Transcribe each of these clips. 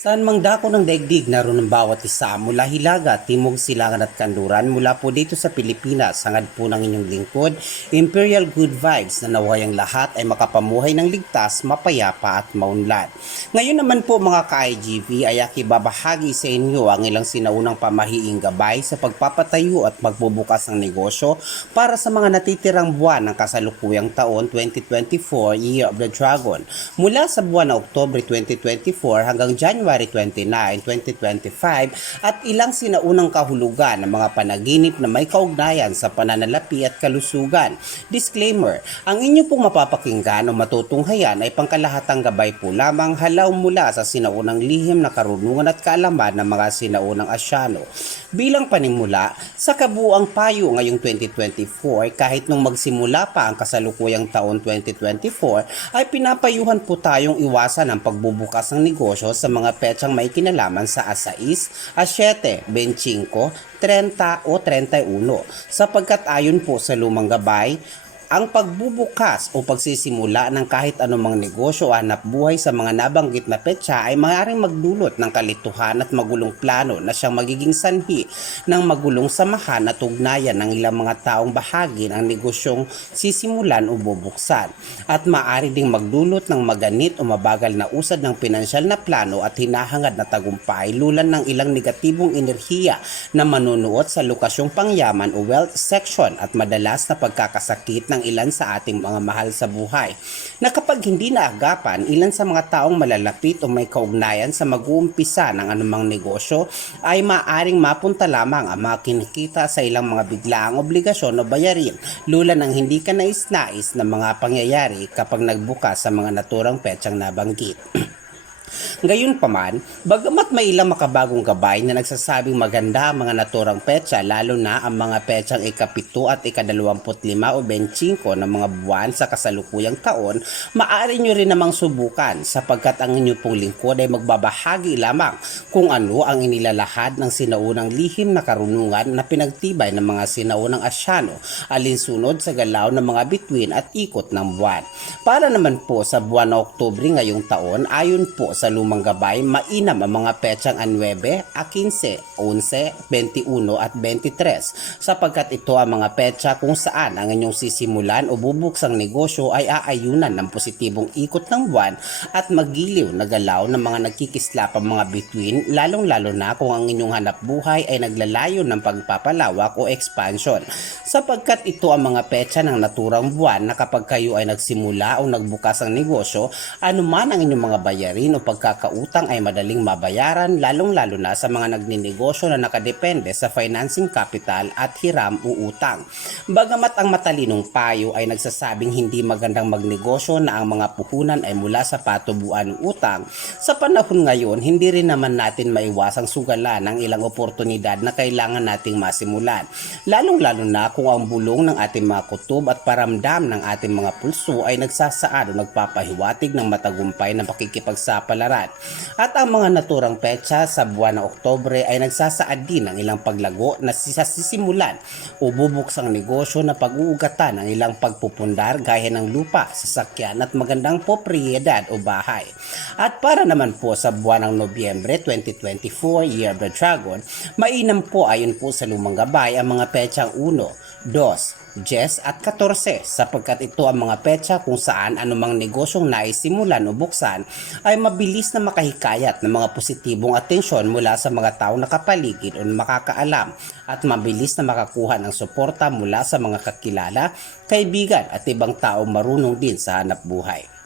Saan mang dako ng daigdig naroon ang bawat isa mula Hilaga, Timog, Silangan at Kanluran mula po dito sa Pilipinas. Hangad po ng inyong lingkod, Imperial Good Vibes na nawayang lahat ay makapamuhay ng ligtas, mapayapa at maunlad. Ngayon naman po mga ka-IGV ay akibabahagi sa inyo ang ilang sinaunang pamahiing gabay sa pagpapatayo at magbubukas ng negosyo para sa mga natitirang buwan ng kasalukuyang taon 2024 Year of the Dragon. Mula sa buwan ng Oktubre 2024 hanggang January 29, 2025 at ilang sinaunang kahulugan ng mga panaginip na may kaugnayan sa pananalapi at kalusugan. Disclaimer, ang inyo pong mapapakinggan o matutunghayan ay pangkalahatang gabay po lamang halaw mula sa sinaunang lihim na karunungan at kaalaman ng mga sinaunang Asyano. Bilang panimula, sa kabuuang payo ngayong 2024 kahit nung magsimula pa ang kasalukuyang taon 2024 ay pinapayuhan po tayong iwasan ang pagbubukas ng negosyo sa mga petsang may kinalaman sa asais, asyete, 25, 30 o 31 sapagkat ayon po sa lumang gabay, ang pagbubukas o pagsisimula ng kahit anumang negosyo o hanap buhay sa mga nabanggit na petsa ay maaaring magdulot ng kalituhan at magulong plano na siyang magiging sanhi ng magulong samahan at ugnayan ng ilang mga taong bahagi ng negosyong sisimulan o bubuksan at maaari ding magdulot ng maganit o mabagal na usad ng pinansyal na plano at hinahangad na tagumpay lulan ng ilang negatibong enerhiya na manunuot sa lokasyong pangyaman o wealth section at madalas na pagkakasakit ng ilan sa ating mga mahal sa buhay na kapag hindi naagapan, ilan sa mga taong malalapit o may kaugnayan sa mag-uumpisa ng anumang negosyo ay maaring mapunta lamang ang mga kinikita sa ilang mga biglaang obligasyon o bayarin lula ng hindi ka nais-nais na mga pangyayari kapag nagbukas sa mga naturang petsang nabanggit. Gayunpaman, bagamat may ilang makabagong gabay na nagsasabing maganda ang mga naturang petsa lalo na ang mga petsang ikapito at ika-25 o 25 ng mga buwan sa kasalukuyang taon, maaari nyo rin namang subukan sapagkat ang inyong pong lingkod ay magbabahagi lamang kung ano ang inilalahad ng sinaunang lihim na karunungan na pinagtibay ng mga sinaunang Asyano alinsunod sa galaw ng mga bituin at ikot ng buwan. Para naman po sa buwan ng Oktubre ngayong taon, ayon po sa lumang gabay, mainam ang mga petsang 9, 15, 11, 21 at 23 sapagkat ito ang mga petsa kung saan ang inyong sisimulan o bubuksang negosyo ay aayunan ng positibong ikot ng buwan at magiliw na galaw ng mga nagkikislapang mga bituin lalong-lalo na kung ang inyong hanap buhay ay naglalayo ng pagpapalawak o expansion sapagkat ito ang mga petsa ng naturang buwan na kapag kayo ay nagsimula o nagbukas ng negosyo, anuman ang inyong mga bayarin o pagkakautang ay madaling mabayaran lalong-lalo na sa mga nagninegosyo na nakadepende sa financing capital at hiram o utang. Bagamat ang matalinong payo ay nagsasabing hindi magandang magnegosyo na ang mga puhunan ay mula sa patubuan ng utang, sa panahon ngayon hindi rin naman natin maiwasang sugalan ang ilang oportunidad na kailangan nating masimulan. Lalong-lalo na kung ang bulong ng ating mga kutob at paramdam ng ating mga pulso ay nagsasaad o nagpapahiwatig ng matagumpay na pakikipagsapalaran. At ang mga naturang petsa sa buwan ng Oktubre ay nagsasaad din ng ilang paglago na sisimulan o bubuksang negosyo na pag-uugatan ng ilang pagpupundar gaya ng lupa, sasakyan at magandang propriedad o bahay. At para naman po sa buwan ng Nobyembre 2024 Year of the Dragon, mainam po ayon po sa lumang gabay ang mga petsang 1, 2, 10 at 14 sapagkat ito ang mga petsa kung saan anumang negosyong naisimulan o buksan ay mabilis na makahikayat ng mga positibong atensyon mula sa mga taong nakapaligid o makakaalam at mabilis na makakuha ng suporta mula sa mga kakilala, kaibigan at ibang taong marunong din sa hanap buhay.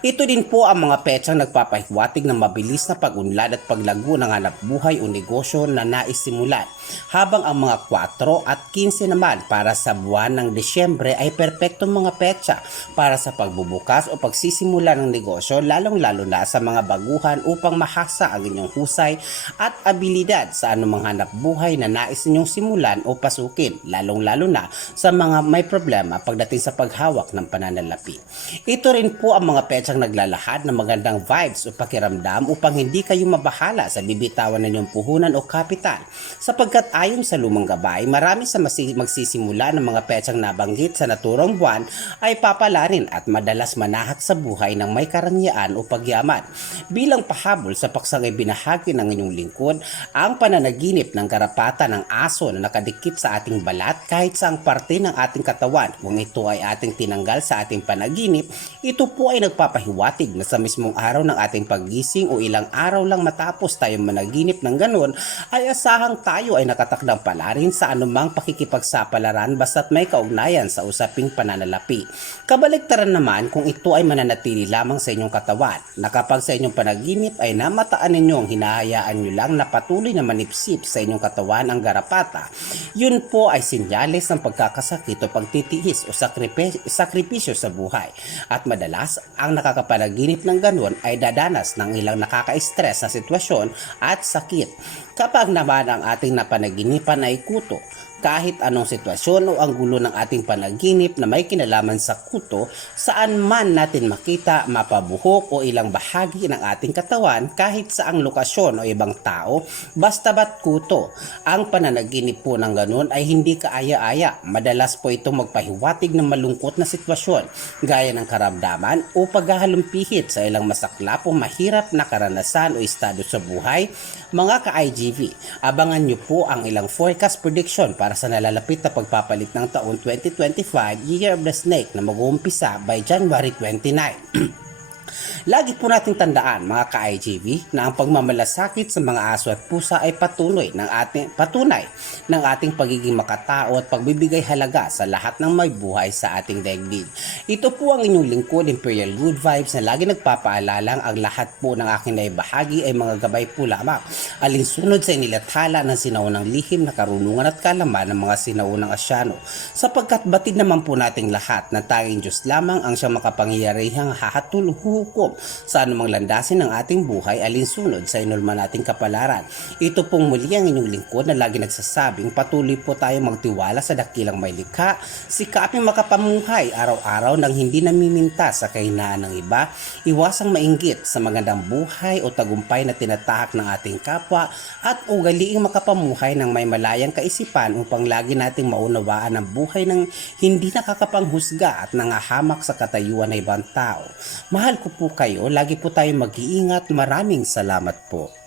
Ito din po ang mga petsang nagpapahiwatig ng mabilis na pag-unlad at paglago ng hanap buhay o negosyo na naisimulan. Habang ang mga 4 at 15 naman para sa buwan ng Disyembre ay perpektong mga petsa para sa pagbubukas o pagsisimula ng negosyo lalong-lalo na sa mga baguhan upang mahasa ang inyong husay at abilidad sa anumang hanap buhay na nais ninyong simulan o pasukin lalong-lalo na sa mga may problema pagdating sa paghawak ng pananalapi. Ito rin po ang mga petsang naglalahad ng magandang vibes o pakiramdam upang hindi kayo mabahala sa bibitawan na ninyong puhunan o kapital. Sapagkat ayon sa lumang gabay, marami sa magsisimula ng mga petsang nabanggit sa naturang buwan ay papalarin at madalas manahak sa buhay ng may karangyaan o pagyaman. Bilang pahabol sa paksang ibinahagi ng inyong lingkod, ang pananaginip ng karapatan ng aso na nakadikit sa ating balat kahit saang parte ng ating katawan, kung ito ay ating tinanggal sa ating panaginip, ito po ay nagpapahiwatig na sa mismong araw ng ating paggising o ilang araw lang matapos tayong managinip ng ganon, ay asahang tayo ay nakatakdang palarin sa anumang pakikipagsapalaran basta't may kaugnayan sa usaping pananalapi. Kabaliktaran naman kung ito ay mananatili lamang sa inyong katawan, na kapag sa inyong panaginip ay namataan ninyong hinahayaan nyo lang na patuloy na manipsip sa inyong katawan ang garapata, yun po ay sinyales ng pagkakasakit o pagtitiis o sakripisyo sa buhay. At madalas, ang nakakapanaginip ng ganon ay dadanas ng ilang nakaka-stress na sitwasyon at sakit. Kapag naman ang ating napanaginipan ay kuto, kahit anong sitwasyon o ang gulo ng ating panaginip na may kinalaman sa kuto, saan man natin makita, mapabuhok o ilang bahagi ng ating katawan, kahit saang lokasyon o ibang tao, basta ba't kuto. Ang pananaginip po ng ganun ay hindi kaaya-aya. Madalas po itong magpahiwatig ng malungkot na sitwasyon, gaya ng karamdaman o paghahalumpihit sa ilang masaklap o mahirap na karanasan o estado sa buhay. Mga ka-IGV, abangan nyo po ang ilang forecast prediction para sa nalalapit na pagpapalit ng taon 2025, Year of the Snake, na mag-uumpisa by January 29. Lagi po nating tandaan mga ka-IGV na ang pagmamalasakit sa mga aso at pusa ay patunay ng ating pagiging makatao at pagbibigay halaga sa lahat ng may buhay sa ating daigdig. Ito po ang inyong lingkod, Imperial Good Vibes, na lagi nagpapaalalang ang lahat po ng aking naibahagi ay mga gabay po lamang, alinsunod sa inilathala ng sinaunang lihim na karunungan at kalaman ng mga sinaunang Asyano, sapagkat batid naman po nating lahat na tanging Diyos lamang ang siyang makapangyarihang hukom sa anumang landasin ng ating buhay alinsunod sa inulma nating kapalaran. Ito pong muli ang inyong lingkod na lagi nagsasabing patuloy po tayo magtiwala sa dakilang may likha, sikaping makapamuhay araw-araw nang hindi namiminta sa kahinaan ng iba, iwasang mainggit sa magandang buhay o tagumpay na tinatahak ng ating kapwa, at ugaliing makapamuhay ng may malayang kaisipan upang lagi nating maunawaan ang buhay ng hindi nakakapanghusga at nangahamak sa katayuan ng ibang tao. Mahal ko po kayo, lagi po tayong mag-iingat. Maraming salamat po.